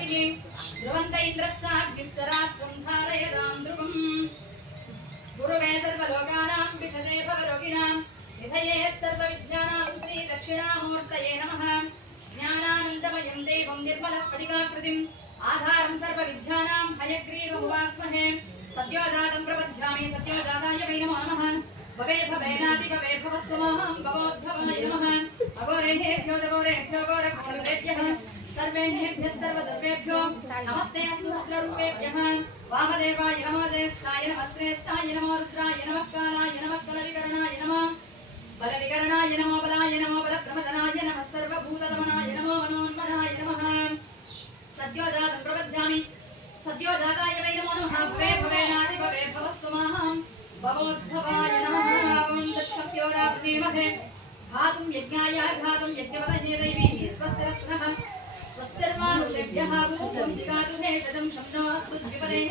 बृहस्पतिः ध्रुवन्त इन्द्रस्साग्निश्चरास्त्वं धारयतां ध्रुवम् गुरुवे सर्वलोकानां विषदे भवरोगिणां निधये सर्वविद्यानां श्रीदक्षिणामूर्तये नमः ज्ञानानन्दमयं देवं निर्मलस्फटिकाकृतिम् आधारं सर्वविद्यानां हयग्रीवमुपास्महे सत्योजातं प्रपद्यामि सत्योजाताय वै नमो नमः भवे भवेनाति भवे भवस्वमहं भवोद्भवाय नमः अघोरेभ्यो दघोरेभ्यो घोरघोरेभ्यः सर्वेभ्यः सर्वसर्वेभ्यो नमस्ते अस्तु रुद्ररूपेभ्यः वामदेवाय नमो ज्येष्ठाय नमः श्रेष्ठाय नमो रुद्राय नमः कालाय नमः बलविकरणाय नमः बलविकरणाय नमो बलाय नमो बलप्रमदनाय नमः सर्वभूतदमनाय नमो मनोन्मनाय नमः सत्योजातं प्रपद्यामि सत्योजाताय वै नमो नमः भवे भवेनाति भवे भवस्वमहं भवोद्भवाय नमः ॐ तत्सत्योरात्मेमहे घातुं यज्ञाय घातुं यज्ञपतये दैवीः स्वस्तिरत्नः स्वस्तिर्मानुषेभ्यः भूतं जिगातुहे शतं शम्नो अस्तु द्विपदेः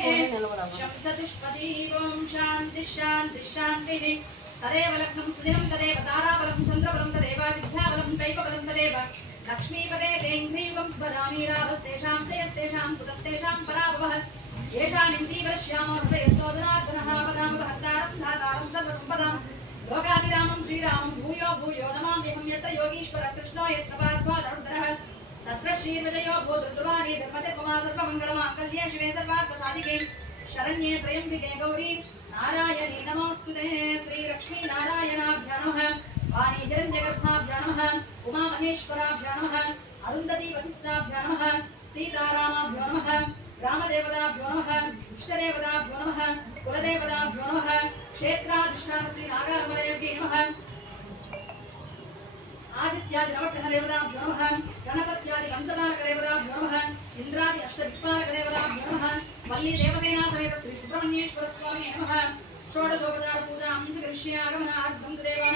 शं चतुष्पदी ॐ शान्तिः शान्तिः शान्तिः तदेव लग्नं सुदिनं तदेव ताराबलं चन्द्रबलं तदेव विद्याबलं दैवबलं तदेव लक्ष्मीपदे तेङ्घ्रीयुगं स्मरामि रावस्तेषां जयस्तेषां कुतस्तेषां पराभवः येषामिन्दीवरश्यामो हृदयस्तोदनार्दनः वदामभर्तारं धातारं सर्वसम्पदां लोकाभिरामं श्रीरामं भूयो भूयो नमाम्यहं यत्र योगीश्वर कृष्णो यत्नपास्वादरुद्रः तत्र श्रीर्विजयो भूतृतुवारी धर्मतिर्पमा सर्वमङ्गलमाङ्गल्ये शिवे सर्वार्थसाधिके शरण्ये त्र्यम्बिके गौरी नारायणी नमोऽस्तुते श्रीलक्ष्मीनारायणाभ्यां नमः वाणी हिरण्यगर्भाभ्यां नमः उमामहेश्वराभ्यां नमः अरुन्धती वसिष्ठाभ्यां नमः सीतारामाभ्यो नमः रामदेवताभ्यो नमः इष्टदेवताभ्यो नमः कुलदेवताभ्यो नमः क्षेत्राधिष्ठान श्रीनागारमलयभ्ये नमः आदित्यादि नवग्रहदेवताभ्यो नमः गणपत्यादि वंशनारकदेवताभ्यो नमः इन्द्रादि अष्टदिक्पालकदेवताभ्यो नमः वल्ली देवसेना समेत श्री सुब्रह्मण्येश्वर स्वामिने नमः षोडशोपचार पूजां च करिष्ये आगमनार्थं तु देवा